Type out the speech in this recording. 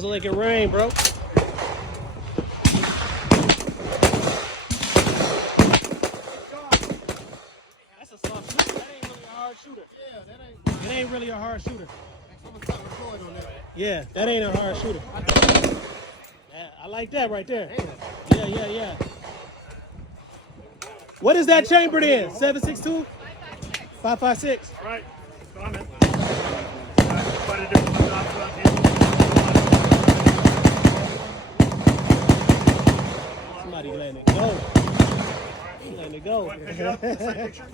supposed to make it rain, bro. That's a soft shooter. That ain't really a hard shooter. Yeah, that ain't. It ain't really a hard shooter. I'm gonna stop recording on that. Yeah, that ain't a hard shooter. Yeah, I like that right there. Yeah. What is that chambered in? 7.62? 5.56. All right. Comment. Quite a different job throughout the Somebody letting it go. Letting it go. Pick it up. Same picture.